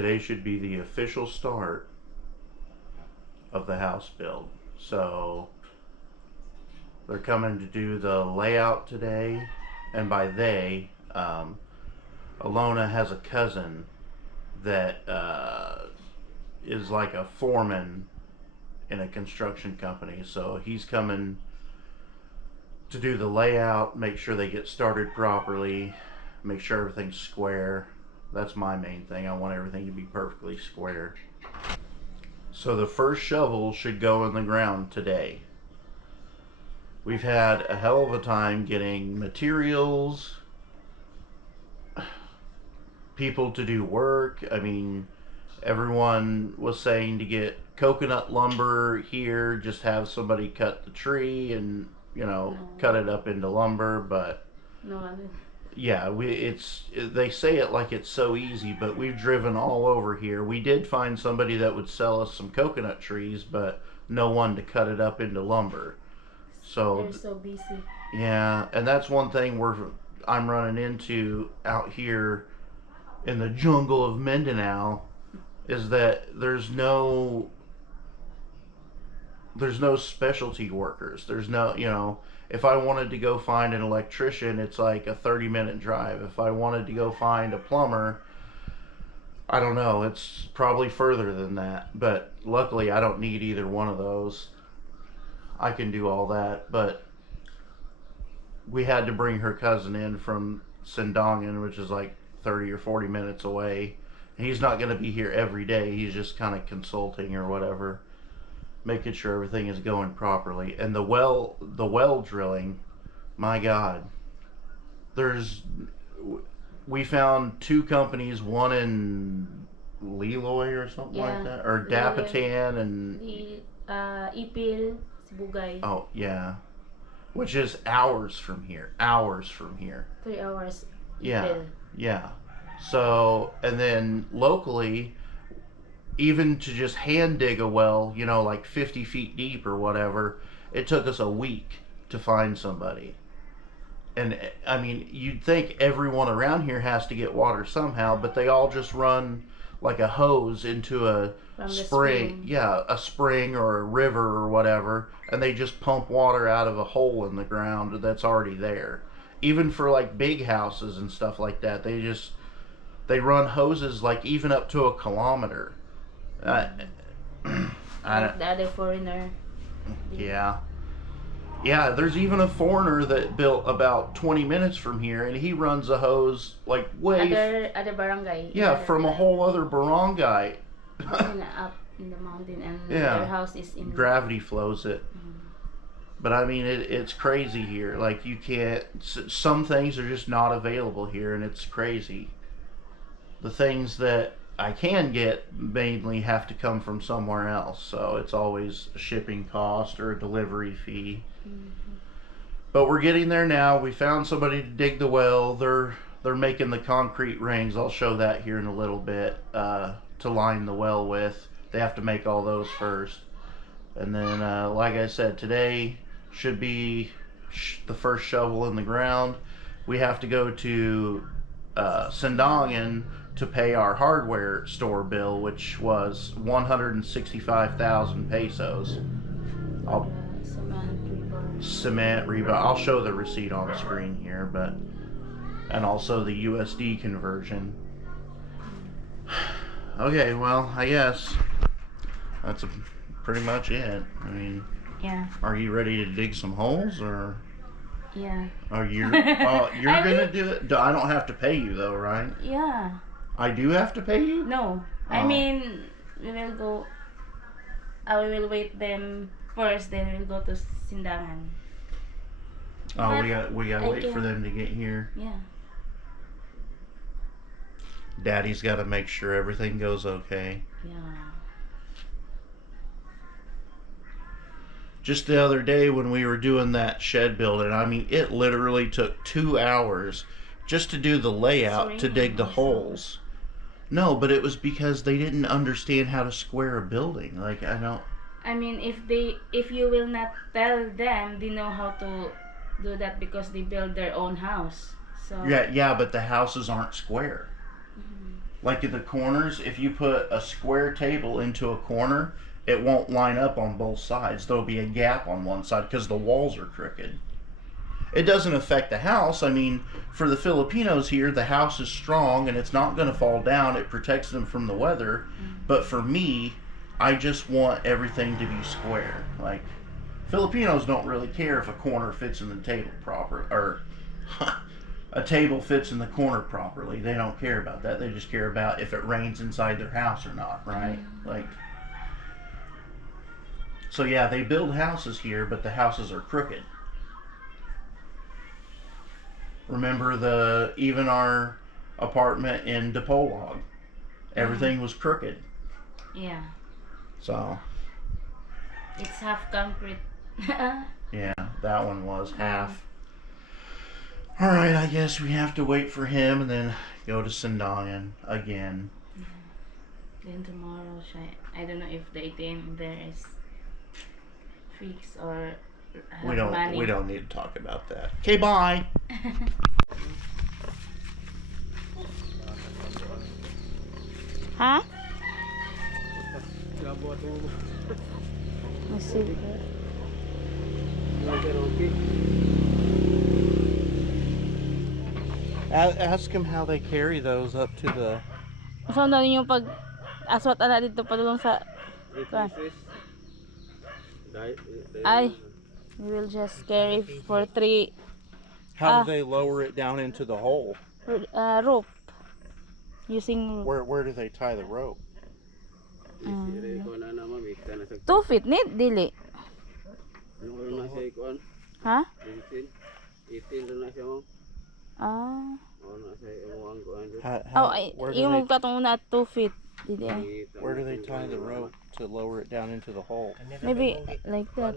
today should be the official start of the house build. So they're coming to do the layout today, and by they, Alona has a cousin that is like a foreman in a construction company, so he's coming to do the layout, make sure they get started properly, make sure everything's square. That's my main thing. I want everything to be perfectly square. So the first shovel should go in the ground today. We've had a hell of a time getting materials, people to do work. I mean, everyone was saying to get coconut lumber here, just have somebody cut the tree and, you know, cut it up into lumber. But yeah, they say it like it's so easy, but we've driven all over here. We did find somebody that would sell us some coconut trees, but no one to cut it up into lumber. So they're so busy. Yeah, and that's one thing I'm running into out here in the jungle of Mindanao, is that there's no specialty workers. There's no, you know, if I wanted to go find an electrician, it's like a 30-minute drive. If I wanted to go find a plumber, I don't know, it's probably further than that. But luckily I don't need either one of those. I can do all that. But we had to bring her cousin in from Sindongan, which is like 30 or 40 minutes away. He's not going to be here every day. He's just kind of consulting or whatever, making sure everything is going properly. And the well drilling, my God, we found two companies, one in Liloy or something like that, or Dapitan and Ipil, Sibugay. Oh yeah, which is hours from here. 3 hours. Yeah, Ipil. Yeah. So, and then locally, even to just hand dig a well, you know, like 50 feet deep or whatever, it took us a week to find somebody. And I mean, you'd think everyone around here has to get water somehow, but they all just run like a hose into a spring. Yeah, a spring or a river or whatever, and they just pump water out of a hole in the ground that's already there. Even for like big houses and stuff like that, they run hoses like even up to a kilometer. The other foreigner. Yeah. Yeah, there's even a foreigner that built about 20 minutes from here, and he runs a hose like way... Other barangay. Yeah, from a whole other barangay. Up in the mountain, and their house is in... Gravity flows it. But I mean, it's crazy here. Like, you can't... Some things are just not available here, and it's crazy. The things that I can get mainly have to come from somewhere else, so it's always a shipping cost or a delivery fee. But we're getting there now. We found somebody to dig the well. They're making the concrete rings. I'll show that here in a little bit, to line the well with. They have to make all those first. And then, like I said, today should be the first shovel in the ground. We have to go to Sindongan to pay our hardware store bill, which was 165,000 pesos. Cement rebar. I'll show the receipt on the screen here, and also the USD conversion. Okay, well, I guess that's pretty much it. I mean, yeah. Are you ready to dig some holes, or? Yeah. Are you? You're gonna do it. I don't have to pay you though, right? Yeah. I do have to pay you? No. I mean, we will go. We will wait them first, then we'll go to Sindangan. Oh, but we gotta wait for them to get here. Yeah. Daddy's got to make sure everything goes okay. Yeah. Just the other day when we were doing that shed building, I mean, it literally took 2 hours just to do the layout to dig the holes. No, but it was because they didn't understand how to square a building. Like, I mean, if you will not tell them, they know how to do that because they build their own house. So yeah, but the houses aren't square. Like at the corners, if you put a square table into a corner, it won't line up on both sides. There'll be a gap on one side because the walls are crooked. It doesn't affect the house. I mean, for the Filipinos here, the house is strong and it's not going to fall down. It protects them from the weather. But for me, I just want everything to be square. Like, Filipinos don't really care if a corner fits in the table proper, or a table fits in the corner properly. They don't care about that. They just care about if it rains inside their house or not, right? Like, so yeah, they build houses here, but the houses are crooked. Remember even our apartment in DePolog, everything was crooked. Yeah. So It's half concrete. yeah, that one was half. All right, I guess we have to wait for him and then go to Sandayan again. Then tomorrow, I don't know if the ATM there is fixed or have money. We don't need to talk about that. Okay, bye. Huh? I see. Ask him how they carry those up to the... Saan daw yung pag aswat ana dito padulong sa kuan? Ay, we will just carry for 3 How do they lower it down into the hole? rope. Using rope. Where do they tie the rope? 2 feet need dili. Ha? 18 na siya mo. Ah. How, Yung katong na 2 feet. Dili. where do they tie the rope to lower it down into the hole? Maybe like that.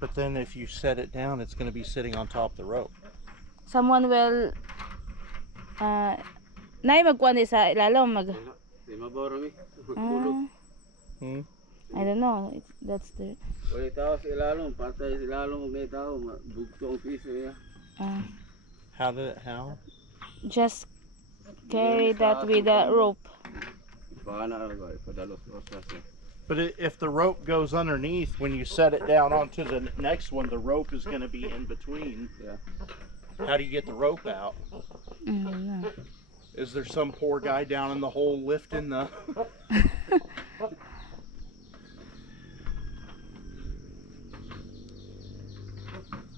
But then if you set it down, it's going to be sitting on top of the rope. Someone will nay magkuan di sa ilalom mag. I don't know. That's the. Wala tao sa ilalom, patay sa ilalom ng tao, bugto ang piso niya. How? Just carry that with a rope. But if the rope goes underneath, when you set it down onto the next one, the rope is going to be in between. Yeah. How do you get the rope out? I don't know. Is there some poor guy down in the hole lifting the...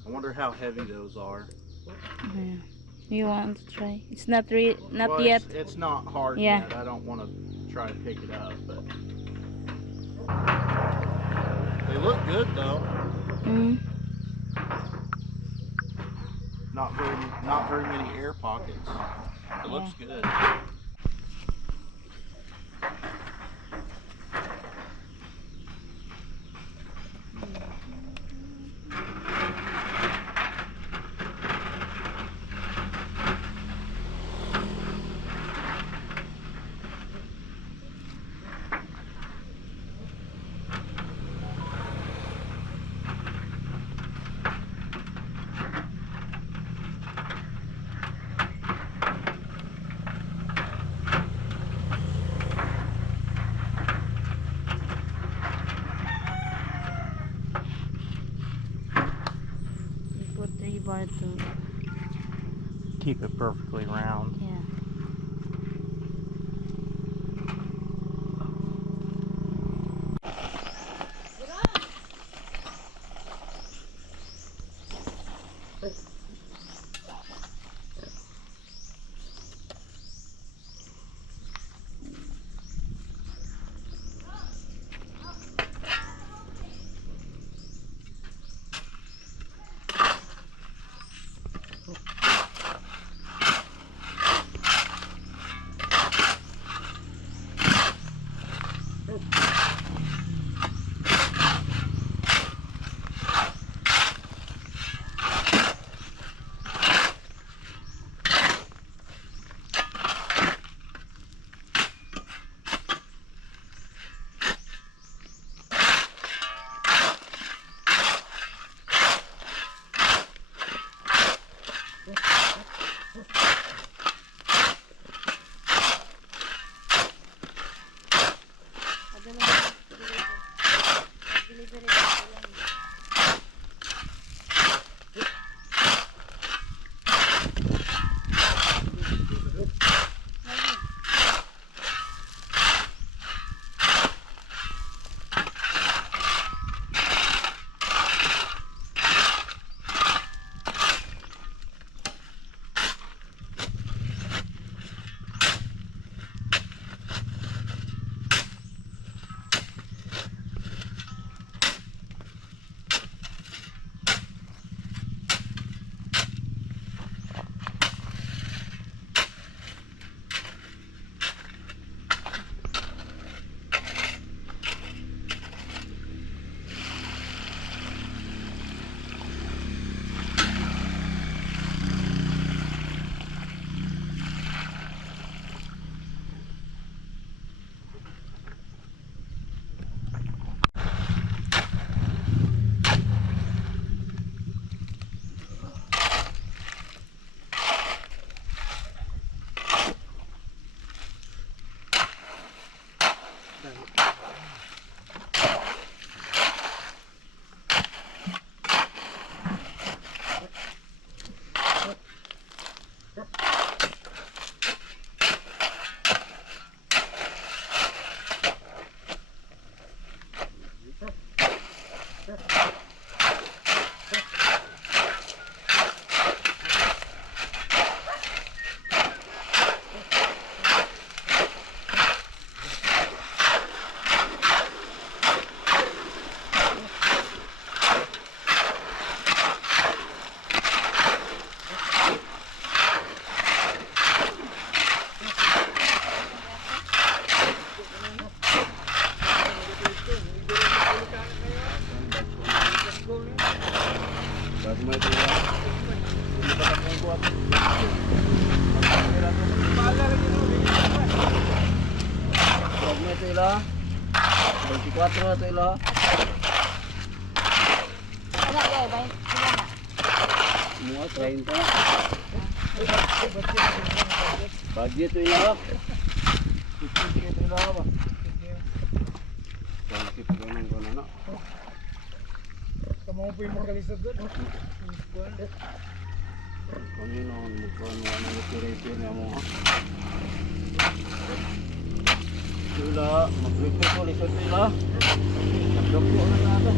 I wonder how heavy those are. Yeah. You want to try? It's not Well, yet. It's not hard Yeah. yet. I don't want to try to pick it up, but they look good though. Not very many air pockets. It looks good. You put 3 bar to. Keep it perfectly round. Yeah. May tira. Hindi pa takong buhat. Magkakira to. Pala rin yun. May tira. 24 ito ila. Wala ya, bay. Semua 30. Budget ito ila. 50 ito ila ba? Bakit ganun ko na na? Kamu po yung magkalisod doon. Kami noon magkuhan mo na repair nga mo ha. Ila, mag-repair ko lisod ila. Nagdapo na nato.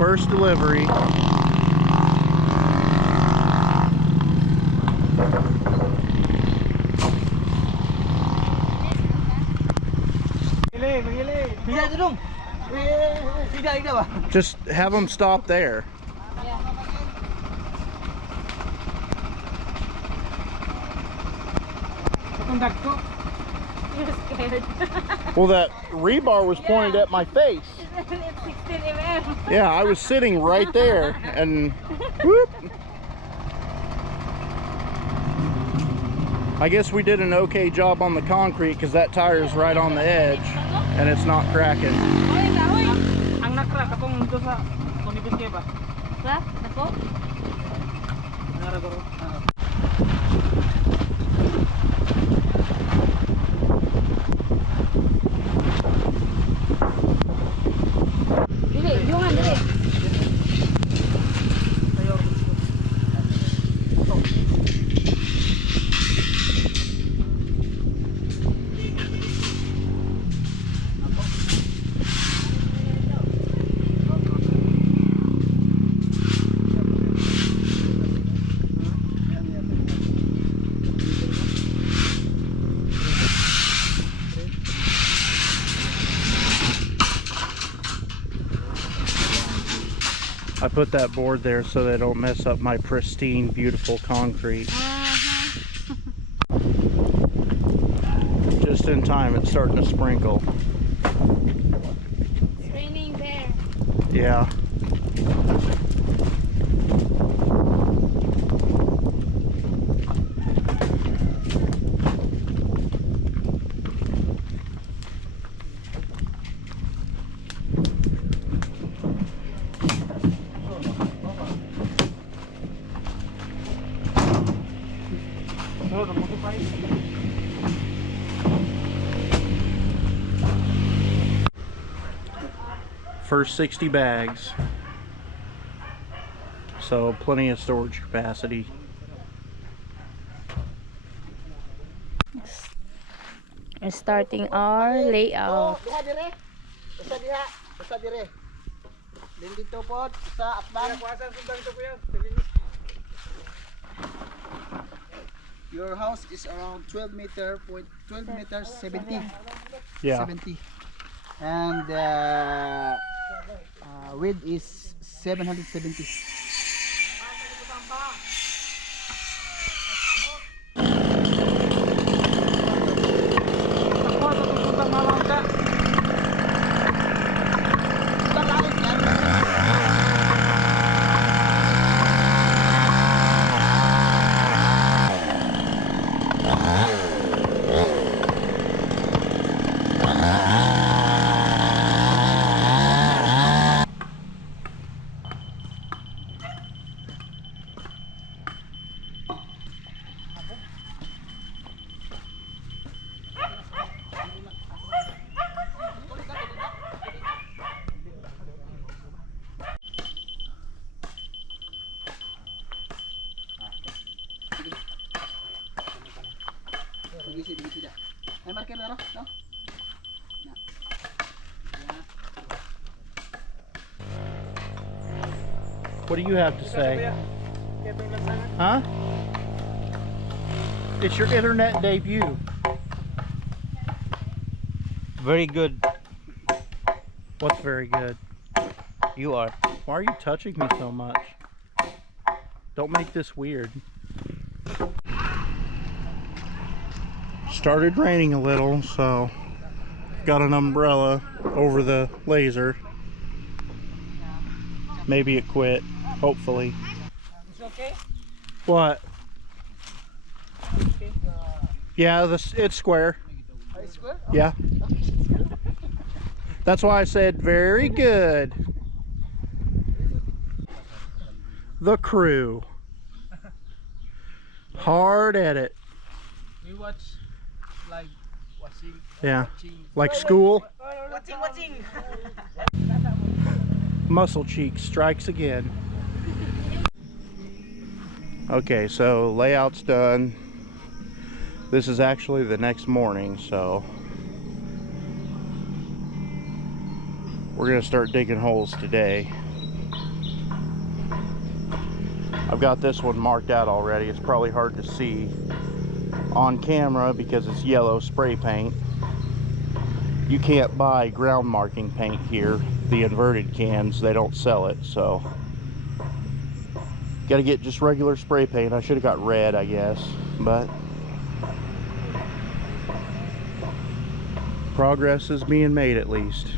First delivery. Just have them stop there. You're scared. Well, that rebar was pointed at my face. It's 16 mm. Yeah, I was sitting right there and whoop. I guess we did an okay job on the concrete because that tire is right on the edge and it's not cracking. Ang nakrak akong ito sa kunipin kayo ba? Sa? Ako? Naragoro. Dili, yungan dili. I put that board there so they don't mess up my pristine, beautiful concrete. Just in time, it's starting to sprinkle. It's raining there. Yeah. First 60 bags, so plenty of storage capacity. We're starting our layout. Diha dire. Basta diha. Basta dire. Din dito po sa atbang. Kuwasan sundang to kuya. Your house is around 12 meters 70. Yeah. 70. And width is 770. Pag-isi dah. Ay marker na, no? Na. What do you have to say? Huh? It's your internet debut. Very good. What's very good? You are. Why are you touching me so much? Don't make this weird. Started raining a little, so got an umbrella over the laser. Maybe it quit, hopefully. It's okay? What? Yeah, it's square. It's square? Yeah. That's why I said very good. The crew. Hard at it. We watch like watching. Yeah. Like school. Watching. Muscle cheek strikes again. Okay, so layout's done. This is actually the next morning, so we're gonna start digging holes today. I've got this one marked out already. It's probably hard to see on camera because it's yellow spray paint. You can't buy ground marking paint here. The inverted cans, they don't sell it, so gotta get just regular spray paint. I should have got red, I guess, but progress is being made at least.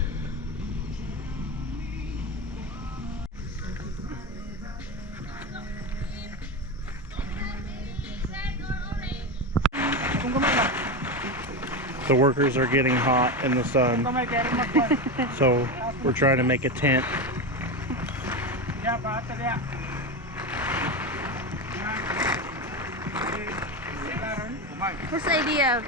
The workers are getting hot in the sun, so we're trying to make a tent. Whose idea?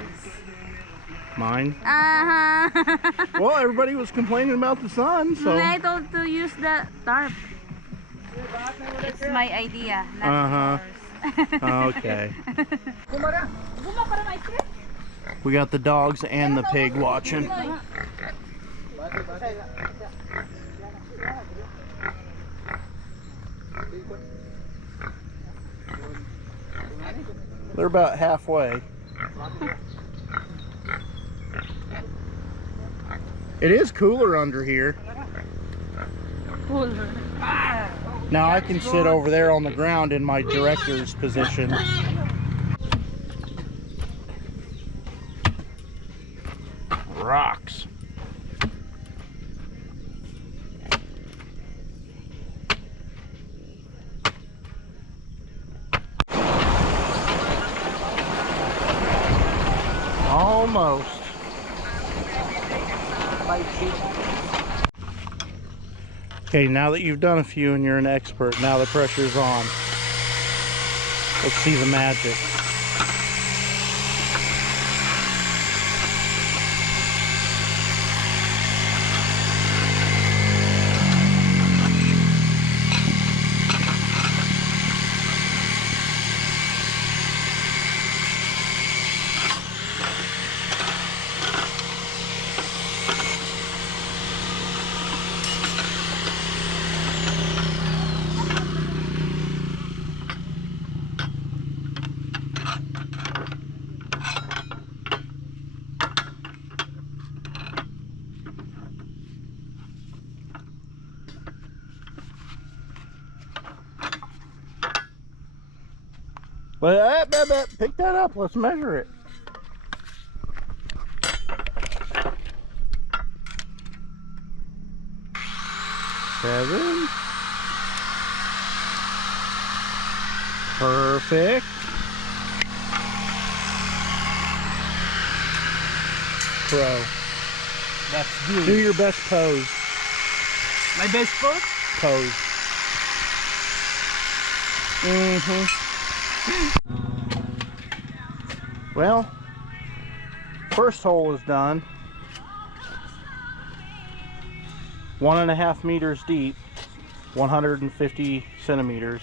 Mine? Uh-huh. Well, everybody was complaining about the sun, so. I told to use the tarp. It's my idea, not yours. Okay. We got the dogs and the pig watching. They're about halfway. It is cooler under here. Cooler. Now I can sit over there on the ground in my director's position. Rocks. Almost. Okay, now that you've done a few and you're an expert, now the pressure's on. Let's see the magic. But pick that up. Let's measure it. Seven. Perfect. Pro. That's good. Do your best pose. My best pose? Pose. Well, first hole is done. 1.5 meters deep, 150 centimeters.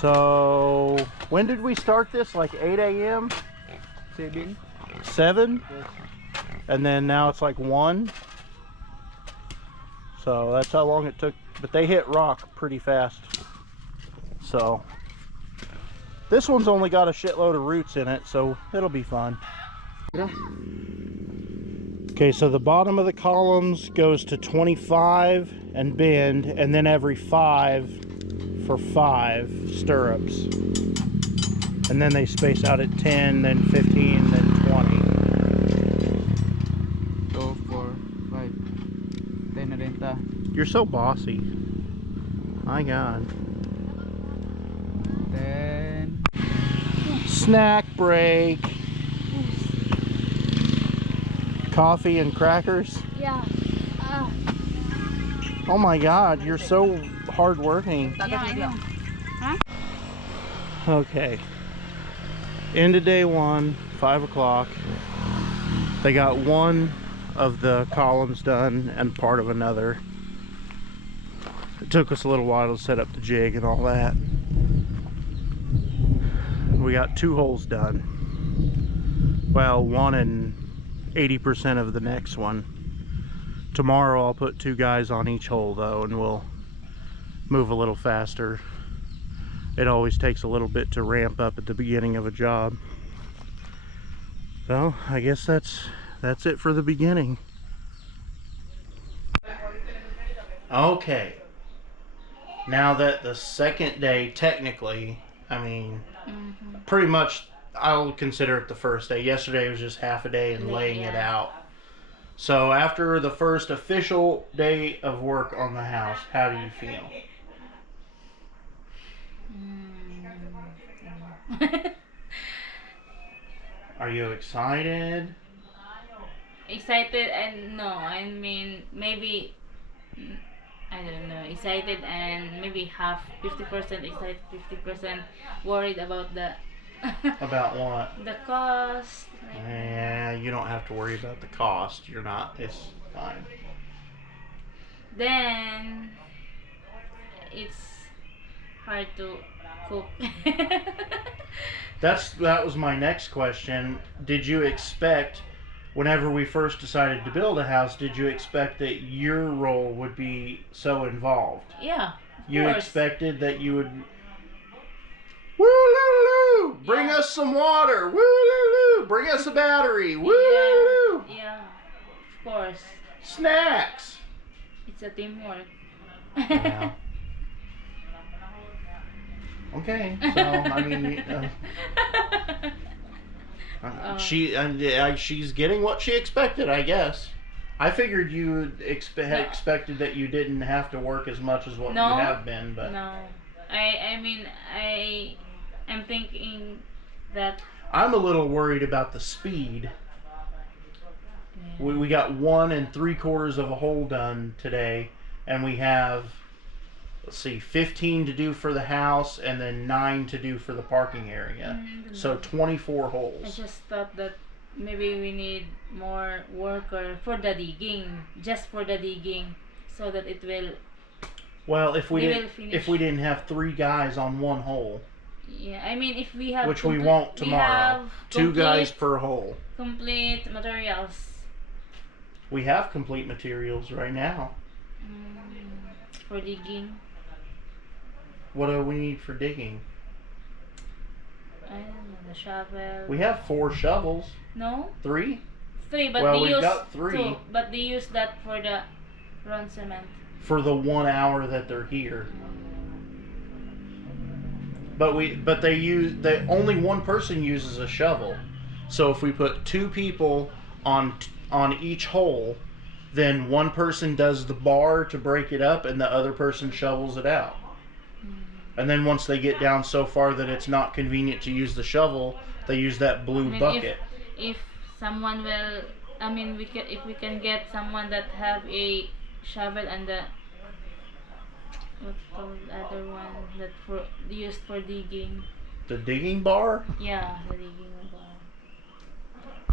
So, when did we start this? Like 8 a.m.? 7? And then now it's like 1. So that's how long it took. But they hit rock pretty fast. So, this one's only got a shitload of roots in it, so it'll be fun. Okay, so the bottom of the columns goes to 25 and bend, and then every 5 for 5 stirrups. And then they space out at 10, then 15, then 20. 2, 4, 5. 10 na rin ta. You're so bossy. My God. 10. Snack break. Coffee and crackers. Yeah. Oh my God, you're so hardworking. Yeah, I know. Okay. End of day 1, 5 o'clock. They got one of the columns done and part of another. It took us a little while to set up the jig and all that. We got 2 holes done. Well, 1 and 80% of the next one. Tomorrow I'll put 2 guys on each hole though, and we'll move a little faster. It always takes a little bit to ramp up at the beginning of a job. So I guess that's it for the beginning. Okay. Now that the second day, technically, I mean, pretty much I'll consider it the first day. Yesterday was just half a day and laying it out. So after the first official day of work on the house, how do you feel? Are you excited? Excited and no, I mean maybe I don't know. Excited and maybe half, 50% excited, 50% worried about the About what? the cost. Yeah, you don't have to worry about the cost. You're not. It's fine. Then it's hard to cook. That was my next question. Did you expect, whenever we first decided to build a house, did you expect that your role would be so involved? Yeah, of You course. expected that you would, woo-loo-loo, bring us some water, woo-loo-loo, bring us a battery, woo-loo-loo, Yeah, of course. snacks. It's a teamwork. Yeah. Okay, so I mean, she's getting what she expected, I guess. I figured you expected that you didn't have to work as much as what No, you have been, but no. I mean I'm thinking that I'm a little worried about the speed. We got 1 3/4 of a hole done today, and we have, let's see, 15 to do for the house and then 9 to do for the parking area. So 24 I holes. just thought that maybe we need more worker for the digging, just for the digging, so that it will. Well, if we They didn't, will finish. if we didn't have 3 guys on 1 hole, Yeah, I mean if we have. which we won't we tomorrow, have 2 guys complete- per hole. Complete materials. We have complete materials right now. For digging. What do we need for digging? I don't know, the shovel. We have 4 shovels. No? 3? 3, but Well, they we've use got 3. 2, but they use that for the run cement. For the 1 hour that they're here. But only one person uses a shovel. So if we put 2 people on each hole, then one person does the bar to break it up and the other person shovels it out. And then once they get down so far that it's not convenient to use the shovel, they use that blue I mean, bucket. If someone will, I mean, if we can get someone that have a shovel and the what's called the other one that for used for digging. The digging bar, Yeah, the digging bar.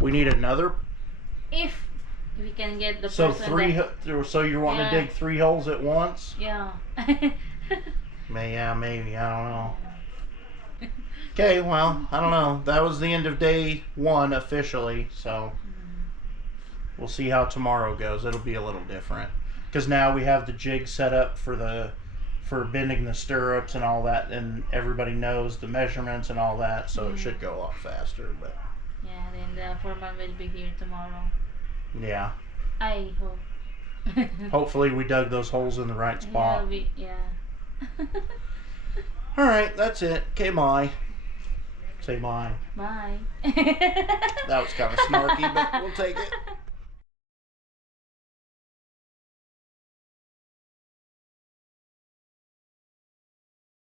we need another. If we can get the So person 3. that, So you're wanting Yeah. to dig 3 holes at once? yeah. Yeah, maybe. I don't know. Okay, well, I don't know. That was the end of day 1 officially, so we'll see how tomorrow goes. It'll be a little different because now we have the jig set up for bending the stirrups and all that, and everybody knows the measurements and all that, so it should go a lot faster. But Yeah, then the foreman will be here tomorrow. yeah, I hope. hopefully we dug those holes in the right spot. Yeah. All right, that's it. Okay, bye. Say bye. Bye. That was kind of snarky, but we'll take it.